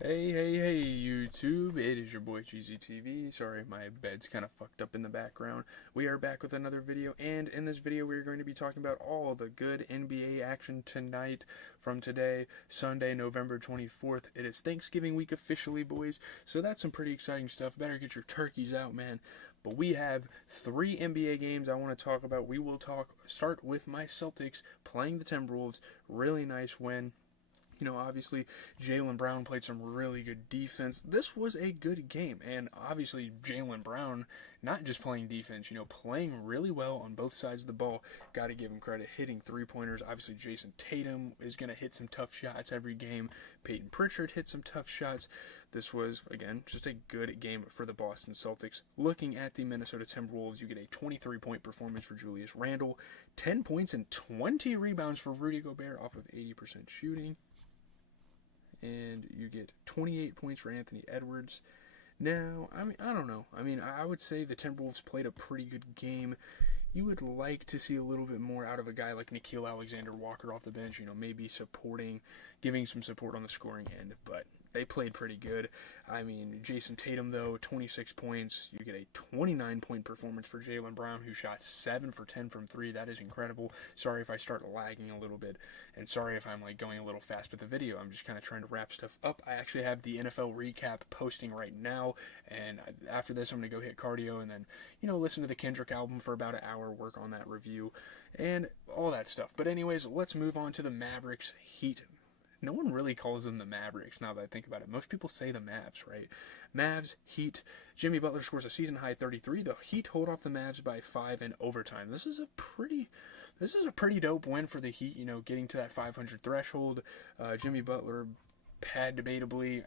Hey, YouTube. It is your boy GZTV. Sorry, my bed's kind of fucked up in the background. We are back with another video, and in this video, we're going to be talking about all the good NBA action tonight from today, Sunday, November 24th. It is Thanksgiving week officially, boys, so that's some pretty exciting stuff. Better get your turkeys out, man. But we have three NBA games I want to talk about. We will start with my Celtics playing the Timberwolves. Really nice win. Obviously, Jaylen Brown played some really good defense. This was a good game, and obviously, Jaylen Brown not just playing defense, playing really well on both sides of the ball. Got to give him credit, hitting three-pointers. Obviously, Jason Tatum is going to hit some tough shots every game. Peyton Pritchard hit some tough shots. This was, again, just a good game for the Boston Celtics. Looking at the Minnesota Timberwolves, you get a 23-point performance for Julius Randle, 10 points and 20 rebounds for Rudy Gobert off of 80% shooting. And you get 28 points for Anthony Edwards. Now, I don't know. I would say the Timberwolves played a pretty good game. You would like to see a little bit more out of a guy like Nickeil Alexander-Walker off the bench, maybe giving some support on the scoring end, but they played pretty good. Jason Tatum, though, 26 points. You get a 29-point performance for Jaylen Brown, who shot 7 for 10 from 3. That is incredible. Sorry if I start lagging a little bit, and sorry if I'm going a little fast with the video. I'm just kind of trying to wrap stuff up. I actually have the NFL recap posting right now, and after this, I'm going to go hit cardio and then, listen to the Kendrick album for about an hour, work on that review, and all that stuff. But anyways, let's move on to the Mavericks Heat. No one really calls them the Mavericks now that I think about it. Most people say the Mavs, right? Mavs, Heat. Jimmy Butler scores a season-high 33. The Heat hold off the Mavs by 5 in overtime. This is a pretty dope win for the Heat, getting to that 500 threshold. Jimmy Butler had debatably,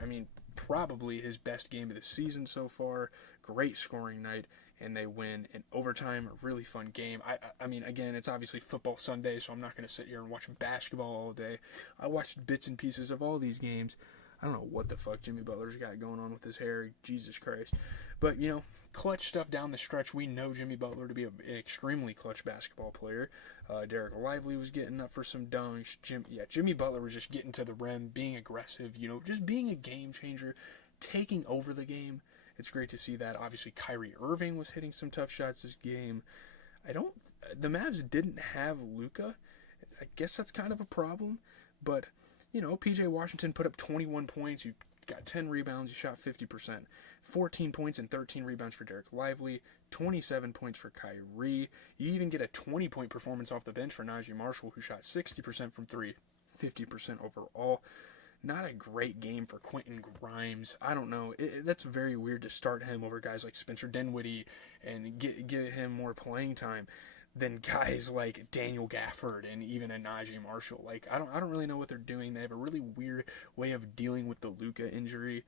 probably his best game of the season so far. Great scoring night, and they win in overtime. A really fun game. Again, it's obviously football Sunday, so I'm not going to sit here and watch basketball all day. I watched bits and pieces of all these games. I don't know what the fuck Jimmy Butler's got going on with his hair. Jesus Christ. But, clutch stuff down the stretch. We know Jimmy Butler to be an extremely clutch basketball player. Dereck Lively was getting up for some dunks. Jimmy Butler was just getting to the rim, being aggressive, just being a game changer, taking over the game. It's great to see that. Obviously, Kyrie Irving was hitting some tough shots this game. The Mavs didn't have Luka. I guess that's kind of a problem, but PJ Washington put up 21 points. You got 10 rebounds. You shot 50%. 14 points and 13 rebounds for Dereck Lively. 27 points for Kyrie. You even get a 20-point performance off the bench for Naji Marshall, who shot 60% from 3, 50% overall. Not a great game for Quentin Grimes. I don't know. That's very weird to start him over guys like Spencer Dinwiddie and give him more playing time than guys like Daniel Gafford and even a Naji Marshall. I don't really know what they're doing. They have a really weird way of dealing with the Luka injury.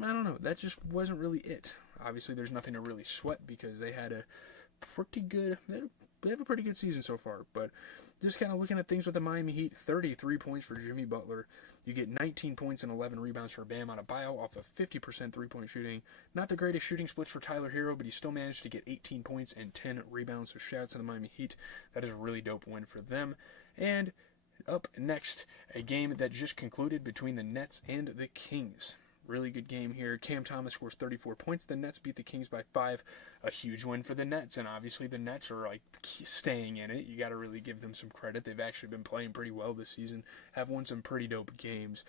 I don't know. That just wasn't really it. Obviously, there's nothing to really sweat because they had a pretty good. They have a pretty good season so far, but just kind of looking at things with the Miami Heat, 33 points for Jimmy Butler. You get 19 points and 11 rebounds for Bam Adebayo off of 50% three-point shooting. Not the greatest shooting splits for Tyler Hero, but he still managed to get 18 points and 10 rebounds, so shout out to the Miami Heat. That is a really dope win for them. And up next, a game that just concluded between the Nets and the Kings. Really good game here. Cam Thomas scores 34 points. The Nets beat the Kings by 5. A huge win for the Nets, and obviously the Nets are staying in it. You got to really give them some credit. They've actually been playing pretty well this season. Have won some pretty dope games.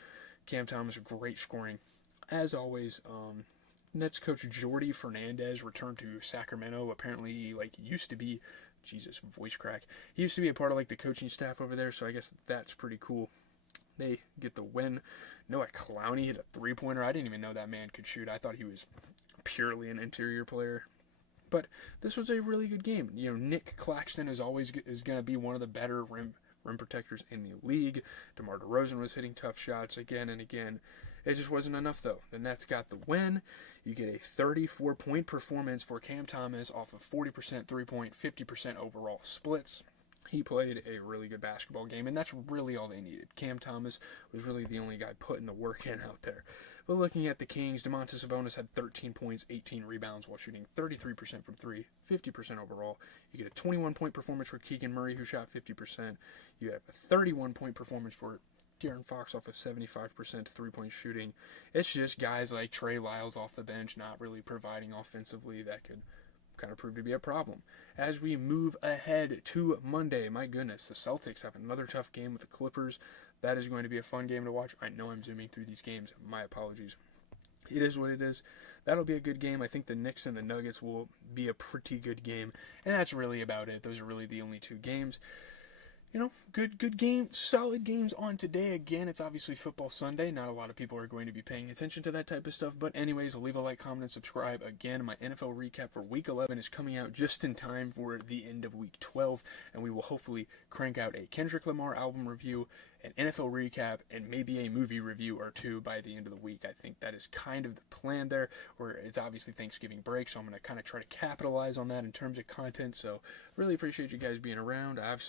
Cam Thomas, great scoring. As always, Nets coach Jordi Fernandez returned to Sacramento. Apparently he used to be, Jesus, voice crack. He used to be a part of the coaching staff over there, so I guess that's pretty cool. They get the win. Noah Clowney hit a three-pointer. I didn't even know that man could shoot. I thought he was purely an interior player. But this was a really good game. Nick Claxton is going to be one of the better rim protectors in the league. DeMar DeRozan was hitting tough shots again and again. It just wasn't enough, though. The Nets got the win. You get a 34-point performance for Cam Thomas off of 40% three-point, 50% overall splits. He played a really good basketball game, and that's really all they needed. Cam Thomas was really the only guy putting the work in out there. But looking at the Kings, Domantas Sabonis had 13 points, 18 rebounds while shooting 33% from 3, 50% overall. You get a 21-point performance for Keegan Murray, who shot 50%. You have a 31-point performance for De'Aaron Fox off of 75% three-point shooting. It's just guys like Trey Lyles off the bench not really providing offensively that could kind of prove to be a problem. As we move ahead to Monday, my goodness, the Celtics have another tough game with the Clippers. That is going to be a fun game to watch. I know I'm zooming through these games. My apologies. It is what it is. That'll be a good game. I think the Knicks and the Nuggets will be a pretty good game. And that's really about it. Those are really the only two games. You know, good game, solid games on today. Again, it's obviously Football Sunday. Not a lot of people are going to be paying attention to that type of stuff. But anyways, leave a like, comment, and subscribe. Again, my NFL recap for Week 11 is coming out just in time for the end of Week 12. And we will hopefully crank out a Kendrick Lamar album review, an NFL recap, and maybe a movie review or two by the end of the week. I think that is kind of the plan there, where it's obviously Thanksgiving break, so I'm going to kind of try to capitalize on that in terms of content. So really appreciate you guys being around. I've